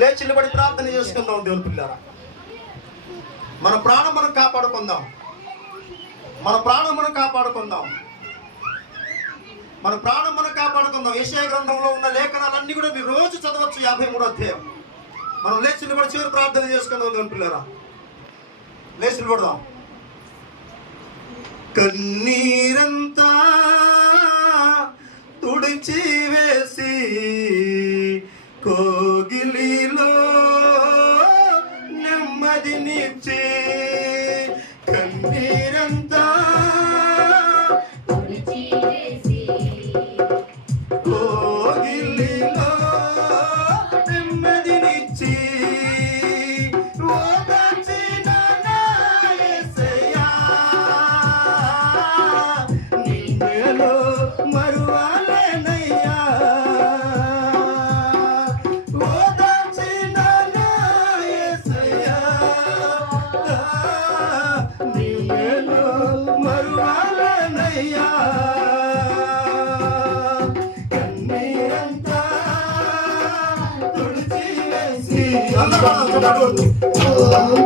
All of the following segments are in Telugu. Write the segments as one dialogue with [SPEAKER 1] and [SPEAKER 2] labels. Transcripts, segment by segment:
[SPEAKER 1] లేచి నిలబడి ప్రార్థన చేసుకుందాం దేవుని పిల్లారా. మన ప్రాణం మనం కాపాడుకుందాం. మన ప్రాణం మనం కాపాడుకుందాం. మన ప్రాణం మనం కాపాడుకుందాం. ఏషియా గ్రంథంలో ఉన్న లేఖనాలన్నీ కూడా మీరు రోజు చదవచ్చు యాభై మూడో అధ్యాయం. మనం లేచి నిలబడి చివరి ప్రార్థన చేసుకుందాం దేవుని పిల్లారా. లేచి నిలబడదాం. కన్నీర Oh,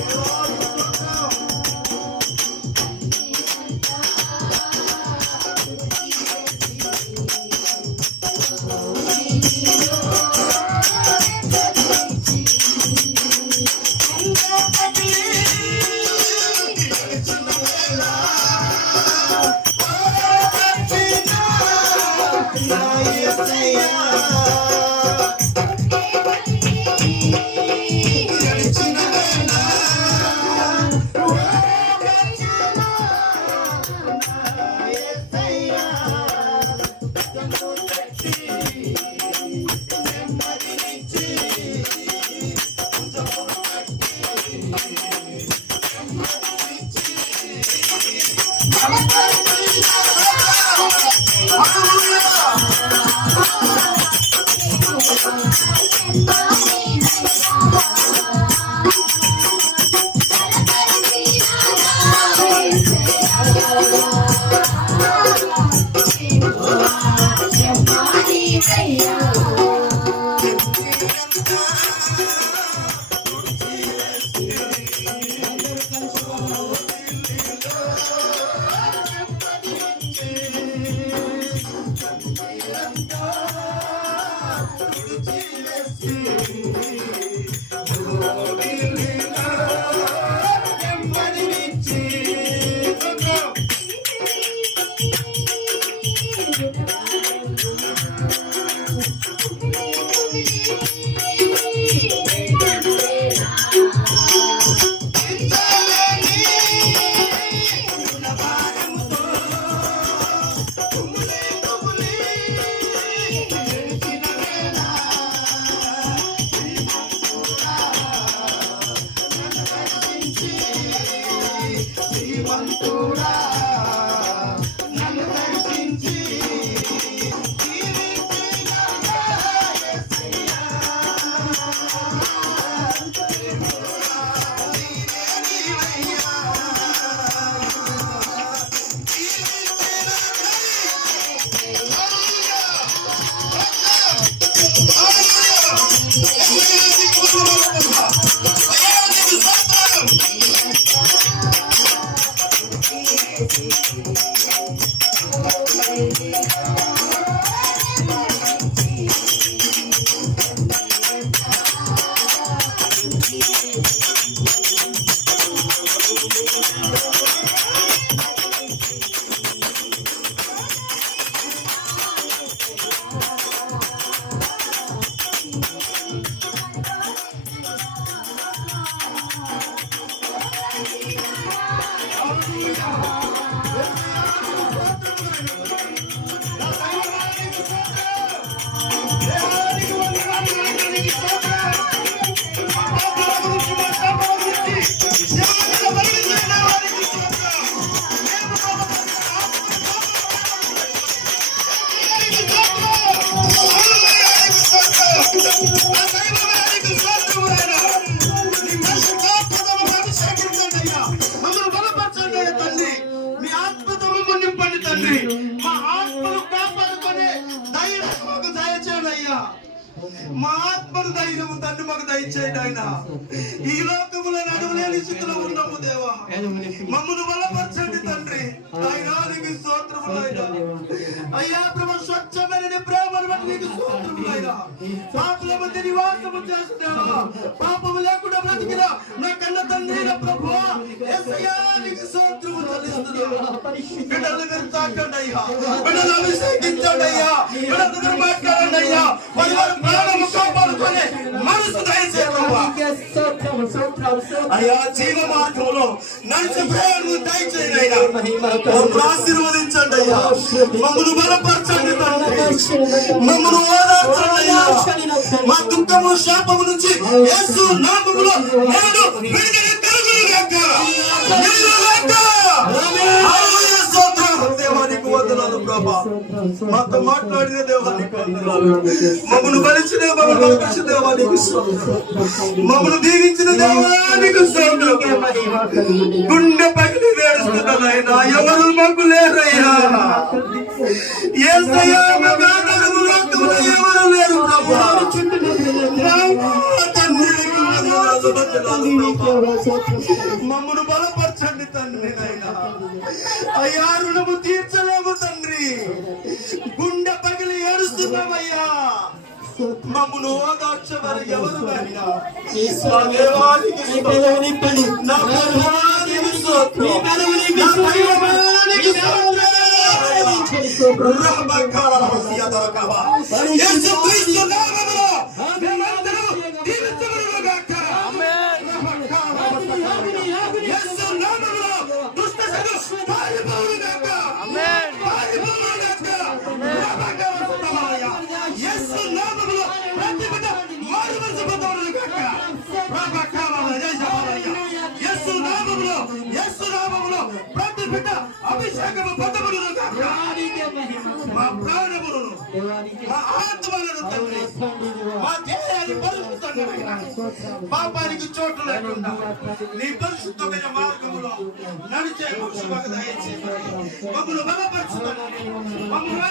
[SPEAKER 1] నా Come on. నుంచి మా ఆత్మను కాపాడుకునే ధైర్యం మాకు దయచేయండి అయ్యా. మా ఆత్మను ధైర్యము తండ్రి మాకు దయచేయండి ఆయన. ఈ లోకములో నడవలేని స్థితిలో ఉన్నాము దేవా. మమ్మల్ని బలపరచండి తండ్రి. ఆయన స్తోత్రములు అయ్యా ప్రభు స్వచ్ఛమైన నీకు స్తోత్రములు పాపల మధ్య నివాసము చేస్తున్నావా? పాపము లేకుండా బ్రతికిన నా కన్న తండ్రి నా యేసయ్యా నీకు స్తోత్రము తాకండి అయ్యా బిడ్డలు అభిషేకించండి అయ్యా. బిడ్డలు మీరు మాట్లాడండి అయ్యా. వారి వారి ప్రాణము కాపాడుకొని మనసు అయ్యా. జీవ మార్గంలో నడిచి ప్రేమను దయచేయండి అయ్యా మమ్మల్ని ఆశీర్వదించండి అయ్యా మమ్మల్ని బలపరచండి తండ్రి. దుఃఖమును ఓదార్చండి మా దుఃఖము శాపము నుంచి యేసు నామములో నేను విడుదల కలుగును గాక మాతో మాట్లాడిన దేవానికి మమ్మల్ని బలిచిన మమ్మల్ని బలిపించిన దేవానికి మమ్మల్ని దీవించిన దేవానికి గుండె పగిలి వేడుస్తున్నానైనా ఎవరు మాకు లేరయ్యా? మమ్మను బలపరచండి తండ్రి అయ్యా రుణము తీర్చలేము తండ్రి. గుండె పగిలి ఏడుస్తున్నామయ్యా. మమ్మను ఓదార్చమని ఎవరు? నా స్తోత్రం. రహమకాలహసియ దొరకవా. యేసుక్రీస్తు నామములో మేమందరము అభిషేకము పొందబడునుగాక. మా ప్రాణములను మా ఆత్మలను తండ్రి మా దేహాన్ని నాయనా. పాపానికి చోటు లేకుండా నీ పరిశుద్ధమైన మార్గములో నడిచే మాకు దయచేయండి. మమ్మల్ని బలపరచుతండి. మమ్మల్ని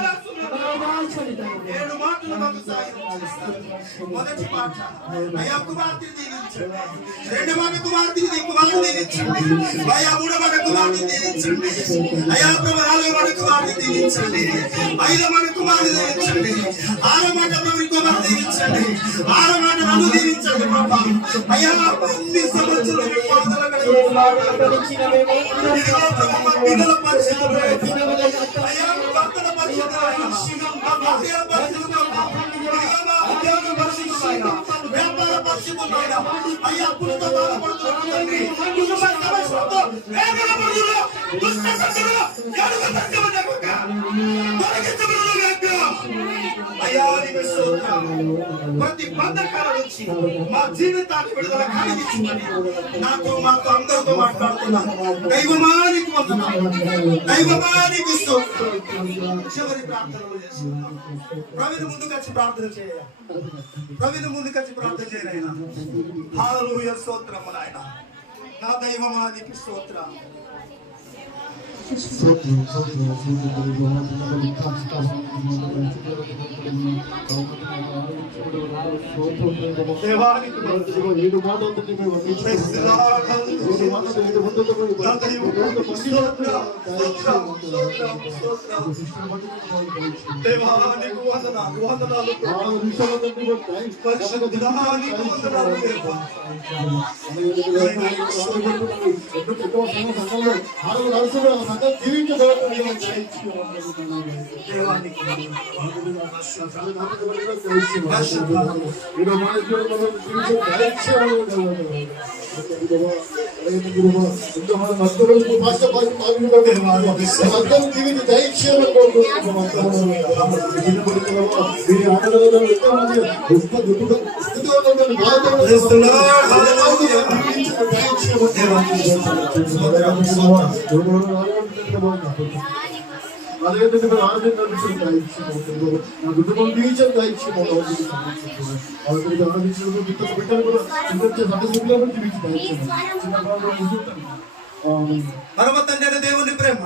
[SPEAKER 1] ఏడు మాటలు మాకు. మొదటి మాట అయ్యా కుమార్తెని దీవించండి రెండు మాట కుమార్తెని నీ కుమారుని దీవించండి అయ్యా మూడో మాట కుమార్తెని దీవించండి అయ్యా ప్రభు నాలుగో మాట కుమార్తెని దీవించండి ఐదో కుమారుని దీవించండి ఆరో మాట ప్రభు కుమారుని దీవించండి ఆరో మాట నన్ను దీవించండి ప్రభా. అయ్యా సమస్యలు మీ పిల్లల అయ్యా భర్తల పరిశుద్ధులు. వ్యాపార పరిశుద్ధులు. అయ్యా అప్పులతో బాధపడుతున్న తండ్రి కుటుంబ సమస్యలతో వేదన పడుతున్న దుష్ట శక్తులు ఎడుగు తగ్గమనగాక తొలగించబడునుగాక అయ్యా నీకు ప్రతి బంధకాల నుంచి మా జీవితాన్ని విడుదల కలిగించమని నాతో మాతో అందరితో వందనాలు చివరి ప్రార్థనలు చేస్తున్నాం ప్రవీణ్ ముందుకు వచ్చి ప్రార్థన చేయ ప్రవీణ్ ముందుకు వచ్చి ప్రార్థన చేయరైనా హాలూయ స్తోత్రం నాయన నా దైవమానికి స్తోత్రం దేవానికి
[SPEAKER 2] ఏడు మాటలు మేము
[SPEAKER 1] Praise the Lord. నా దైవమానికి స్తోత్రం స్తోత్రం స్తోత్రం స్తోత్రం దేవానికి వందనాలు వందనాలు పరిశుద్ధానికి వందనాలు దేవా Bir de maalesef olanlar
[SPEAKER 2] bizim çok her şey anlamına devam ediyor. Bir de Thank you.
[SPEAKER 1] Hallelujah.
[SPEAKER 2] అదేవిధంగా ఆరోగ్యం కల్పించడం దాయిచ్చుకుంటుంది నా కుటుంబం జీవించడం దాయిచ్చుకుంటాం వాళ్ళకి ఆనందించడం బిడ్డలు కూడా ఇంకొచ్చే సమస్యలు జీవించి దాయిచ్చుకుంటాం
[SPEAKER 1] పరమ తండ్రి అయిన దేవుని ప్రేమ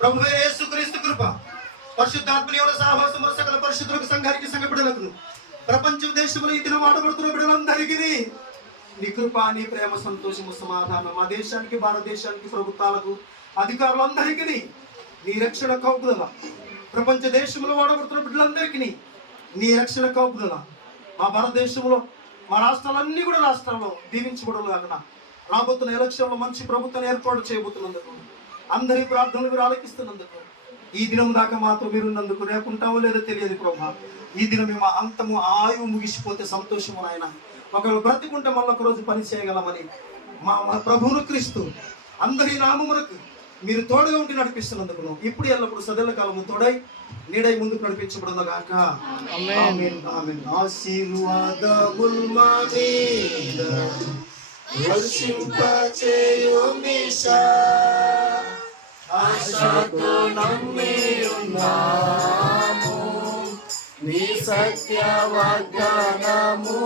[SPEAKER 1] ప్రభు యేసుక్రీస్తు కృప పరిశుద్ధాత్మని ఎవరు సాహసము సకల పరిశుద్ధులకు సంఘానికి సంఘపడలకు ప్రపంచ దేశంలో ఈ దినం ఆడబడుతున్న బిడ్డలందరికీ నీ కృప నీ ప్రేమ సంతోషము సమాధానం మా దేశానికి భారతదేశానికి ప్రభుత్వాలకు అధికారులందరికీ నీ రక్షణ కౌపుదల. ప్రపంచ దేశంలో వాడబడుతున్న బిడ్డలందరికీ నీ రక్షణ కౌపుదల. మా భారతదేశంలో మా రాష్ట్రాలన్నీ కూడా రాష్ట్రాల్లో దీవించబడలు కాక రాబోతున్న ఎలక్షన్లో మంచి ప్రభుత్వం ఏర్పాటు చేయబోతున్నందుకు అందరి ప్రార్థనలు మీరు ఆలకిస్తున్నందుకు ఈ దినం దాకా మాతో మీరున్నందుకు రేపుంటామో లేదో తెలియదు ప్రభా. ఈ దినం మా అంతము ఆయువు ముగిసిపోతే సంతోషము నాయన. ఒకవేళ బ్రతికుంటే మళ్ళొక ఒక రోజు పని చేయగలమని మా మా ప్రభువును క్రీస్తు అందరి నామములకు మీరు తోడుగా ఉండి నడిపిస్తున్నందుకు ఇప్పుడు ఎల్లప్పుడు సదల కాలము తోడై నీడై ముందుకు నడిపించబడదు గాక ఆశీర్వాదముల్ మా మీద వర్షింపచేయు మీషా ఆశతో నమ్మి ఉన్నాము. నీ సత్య వాగ్దానము